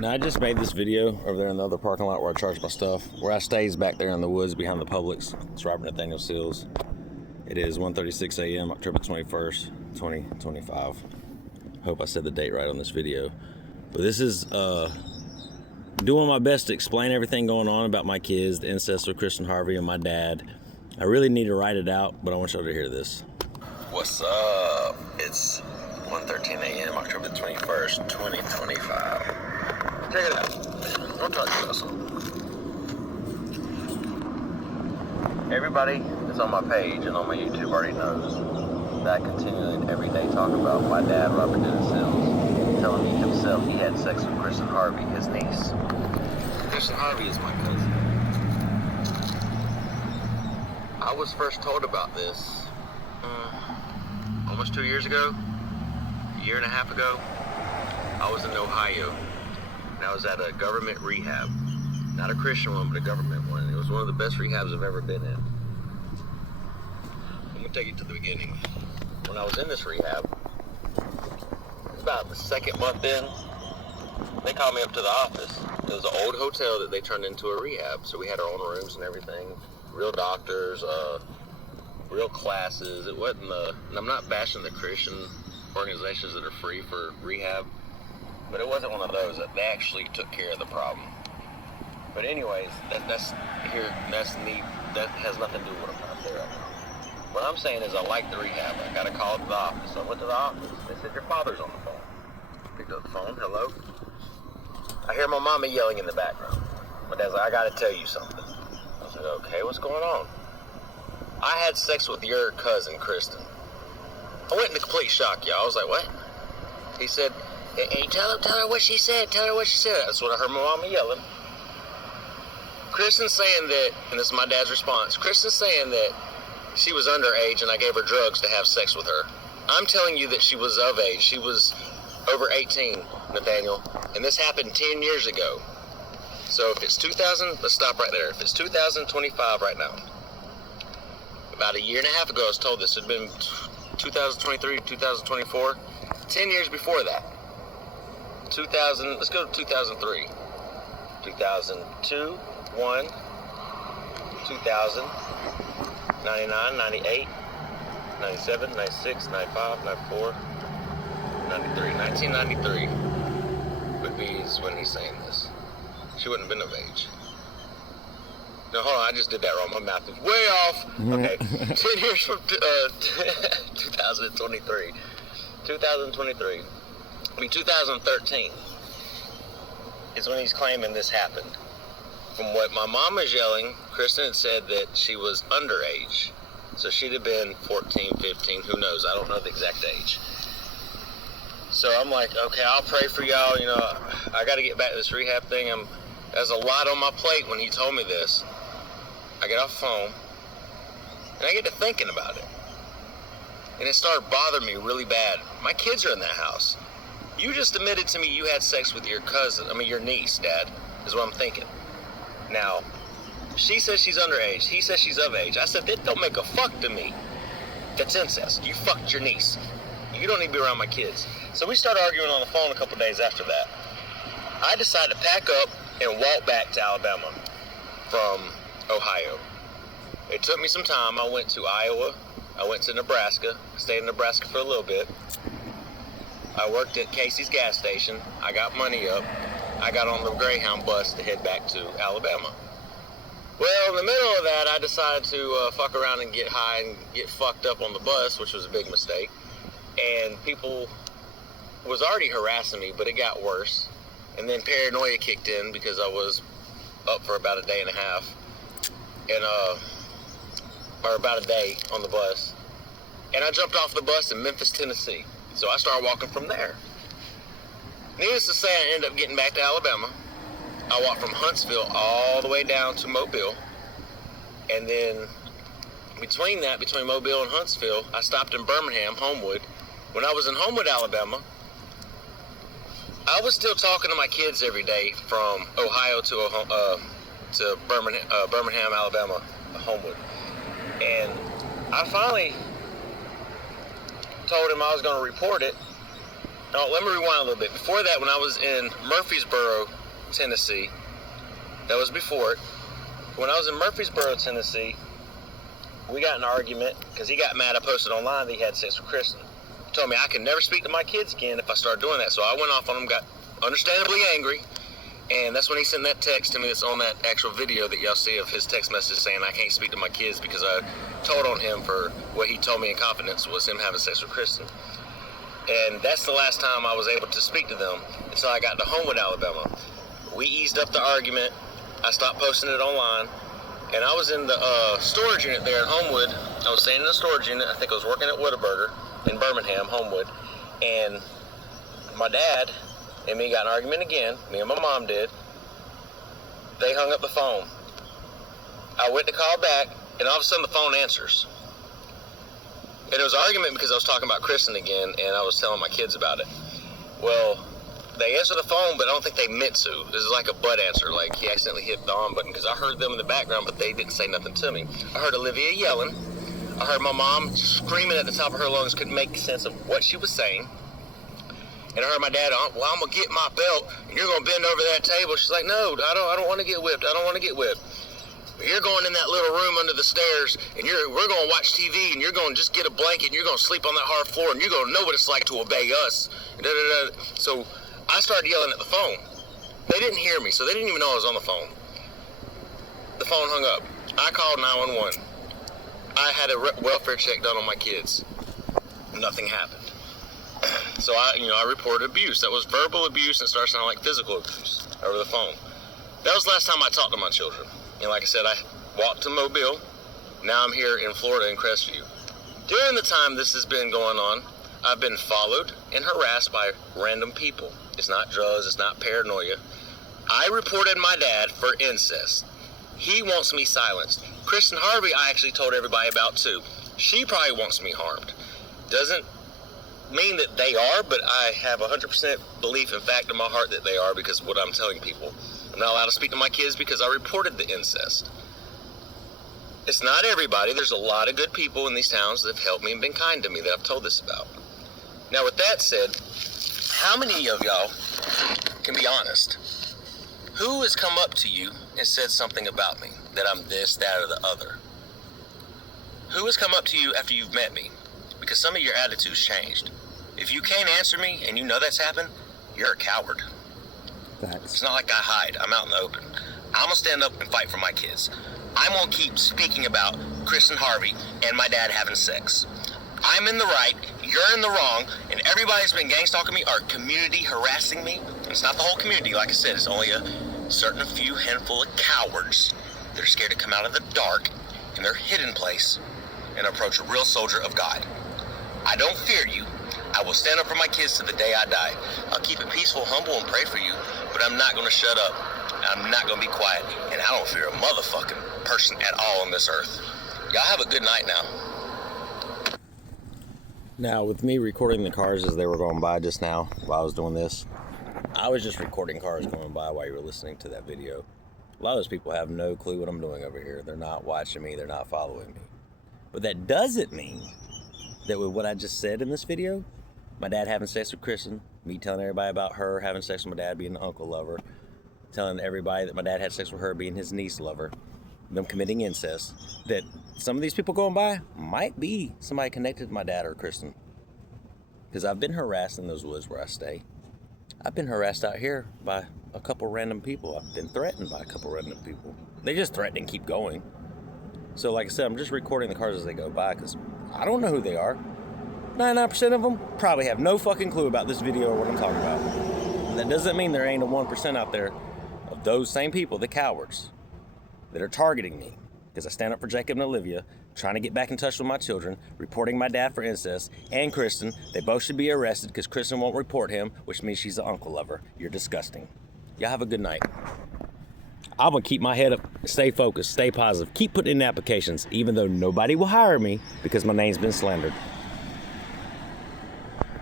Now, I just made this video over there in the other parking lot where I charge my stuff. Where I stays back there in the woods behind the Publix. It's Robert Nathaniel Seals. It is 1:36 a.m. October 21st, 2025. Hope I said the date right on this video. But this is doing my best to explain everything going on about my kids, the incest with Kristen Harvey and my dad. I really need to write it out, but I want y'all to hear this. What's up? It's 1:13 a.m. October 21st, 2025. Check it out. Don't talk to us. Everybody that's on my page and on my YouTube already knows that I continually every day talk about my dad, Robert Seals, telling me himself he had sex with Kristen Harvey, his niece. Kristen Harvey is my cousin. I was first told about this almost 2 years ago, a year and a half ago. I was in Ohio, and I was at a government rehab. Not a Christian one, but a government one. It was one of the best rehabs I've ever been in. I'm gonna take you to the beginning. When I was in this rehab, it was about the second month in, they called me up to the office. It was an old hotel that they turned into a rehab, so we had our own rooms and everything. Real doctors, real classes. It wasn't and I'm not bashing the Christian organizations that are free for rehab, but it wasn't one of those that they actually took care of the problem. But anyways, that's neat. That has nothing to do with what I'm trying to say right now. What I'm saying is I like the rehab. I got a call at the office. So I went to the office. They said, your father's on the phone. Picked up the phone. Hello? I hear my mama yelling in the background. My dad's like, I got to tell you something. I said, okay, what's going on? I had sex with your cousin, Kristen. I went into complete shock, y'all. I was like, what? He said, hey, tell her what she said. Tell her what she said. That's what I heard my mama yelling. Kristen's saying that, and this is my dad's response, Kristen's saying that she was underage and I gave her drugs to have sex with her. I'm telling you that she was of age. She was over 18, Nathaniel, and this happened 10 years ago. So if it's 2000, let's stop right there. If it's 2025 right now, about a year and a half ago I was told this. It had been 2023, 2024, 10 years before that. 2000, let's go to 2003. 2002, 1, 2000, 99, 98, 97, 96, 95, 94, 93. 1993 would be when he's saying this. She wouldn't have been of age. No, hold on, I just did that wrong. My math is way off. Okay, 10 years from 2023. 2023. I mean, 2013 is when he's claiming this happened. From what my mom was yelling, Kristen had said that she was underage. So she'd have been 14, 15, who knows? I don't know the exact age. So I'm like, okay, I'll pray for y'all. You know, I got to get back to this rehab thing. There's a lot on my plate when he told me this. I get off the phone, and I get to thinking about it. And it started bothering me really bad. My kids are in that house. You just admitted to me you had sex with your your niece, Dad, is what I'm thinking. Now, she says she's underage. He says she's of age. I said, that don't make a fuck to me. That's incest. You fucked your niece. You don't need to be around my kids. So we started arguing on the phone a couple days after that. I decided to pack up and walk back to Alabama from Ohio. It took me some time. I went to Iowa. I went to Nebraska. I stayed in Nebraska for a little bit. I worked at Casey's gas station. I got money up. I got on the Greyhound bus to head back to Alabama. Well, in the middle of that, I decided to fuck around and get high and get fucked up on the bus, which was a big mistake. And people was already harassing me, but it got worse. And then paranoia kicked in because I was up for about a day and a half. And, or about a day on the bus. And I jumped off the bus in Memphis, Tennessee. So I started walking from there. Needless to say, I ended up getting back to Alabama. I walked from Huntsville all the way down to Mobile. And then between Mobile and Huntsville, I stopped in Birmingham, Homewood. When I was in Homewood, Alabama, I was still talking to my kids every day from Ohio to Birmingham, Alabama, Homewood. And I finally told him I was going to report it Oh, let me rewind a little bit. Before that, when I was in Murfreesboro, Tennessee, that was before it. When I was in Murfreesboro, Tennessee, we got in an argument because he got mad I posted online that he had sex with Kristen. He told me I could never speak to my kids again if I started doing that. So I went off on him, got understandably angry, and that's when he sent that text to me that's on that actual video that y'all see of his text message saying I can't speak to my kids because I told on him for what he told me in confidence was him having sex with Kristen. And that's the last time I was able to speak to them until I got to Homewood, Alabama. We eased up the argument. I stopped posting it online. And I was in the storage unit there in Homewood. I was staying in the storage unit. I think I was working at Whataburger in Birmingham, Homewood. And my dad and me got in an argument again. Me and my mom did. They hung up the phone. I went to call back, and all of a sudden the phone answers. And it was an argument because I was talking about Kristen again, and I was telling my kids about it. Well, they answered the phone, but I don't think they meant to. This is like a butt answer, like he accidentally hit the on button, because I heard them in the background, but they didn't say nothing to me. I heard Olivia yelling. I heard my mom screaming at the top of her lungs, couldn't make sense of what she was saying. And I heard my dad, well, I'm going to get my belt, and you're going to bend over that table. She's like, no, I don't want to get whipped. I don't want to get whipped. You're going in that little room under the stairs, and we're going to watch TV, and you're going to just get a blanket, and you're going to sleep on that hard floor, and you're going to know what it's like to obey us. So I started yelling at the phone. They didn't hear me, so they didn't even know I was on the phone. The phone hung up. I called 911. I had a welfare check done on my kids. Nothing happened. So I reported abuse. That was verbal abuse and started sounding like physical abuse over the phone. That was the last time I talked to my children. And like I said, I walked to Mobile. Now I'm here in Florida in Crestview. During the time this has been going on, I've been followed and harassed by random people. It's not drugs, it's not paranoia. I reported my dad for incest. He wants me silenced. Kristen Harvey, I actually told everybody about too. She probably wants me harmed. Doesn't mean that they are, but I have 100% belief and fact in my heart that they are because of what I'm telling people. I'm not allowed to speak to my kids because I reported the incest. It's not everybody. There's a lot of good people in these towns that have helped me and been kind to me that I've told this about. Now, with that said, how many of y'all can be honest? Who has come up to you and said something about me, that I'm this, that, or the other? Who has come up to you after you've met me? Because some of your attitudes changed. If you can't answer me and you know that's happened, you're a coward. It's not like I hide. I'm out in the open. I'm going to stand up and fight for my kids. I'm going to keep speaking about Kristen Harvey and my dad having sex. I'm in the right, you're in the wrong, and everybody's been gang stalking me or community harassing me. It's not the whole community, like I said. It's only a certain few handful of cowards that are scared to come out of the dark in their hidden place and approach a real soldier of God. I don't fear you. I will stand up for my kids to the day I die. I'll keep it peaceful, humble, and pray for you, but I'm not going to shut up. I'm not going to be quiet, and I don't fear a motherfucking person at all on this earth. Y'all have a good night now. Now, with me recording the cars as they were going by just now while I was doing this, I was just recording cars going by while you were listening to that video. A lot of those people have no clue what I'm doing over here. They're not watching me. They're not following me. But that doesn't mean that with what I just said in this video, my dad having sex with Kristen, me telling everybody about her having sex with my dad being an uncle lover, telling everybody that my dad had sex with her being his niece lover, them committing incest, that some of these people going by might be somebody connected to my dad or Kristen. Because I've been harassed in those woods where I stay. I've been harassed out here by a couple random people. I've been threatened by a couple random people. They just threaten and keep going. So like I said, I'm just recording the cars as they go by because I don't know who they are. 99% of them probably have no fucking clue about this video or what I'm talking about. That doesn't mean there ain't a 1% out there of those same people, the cowards, that are targeting me because I stand up for Jacob and Olivia, trying to get back in touch with my children, reporting my dad for incest, and Kristen. They both should be arrested because Kristen won't report him, which means she's an uncle lover. You're disgusting. Y'all have a good night. I'm going to keep my head up, stay focused, stay positive, keep putting in applications, even though nobody will hire me because my name's been slandered.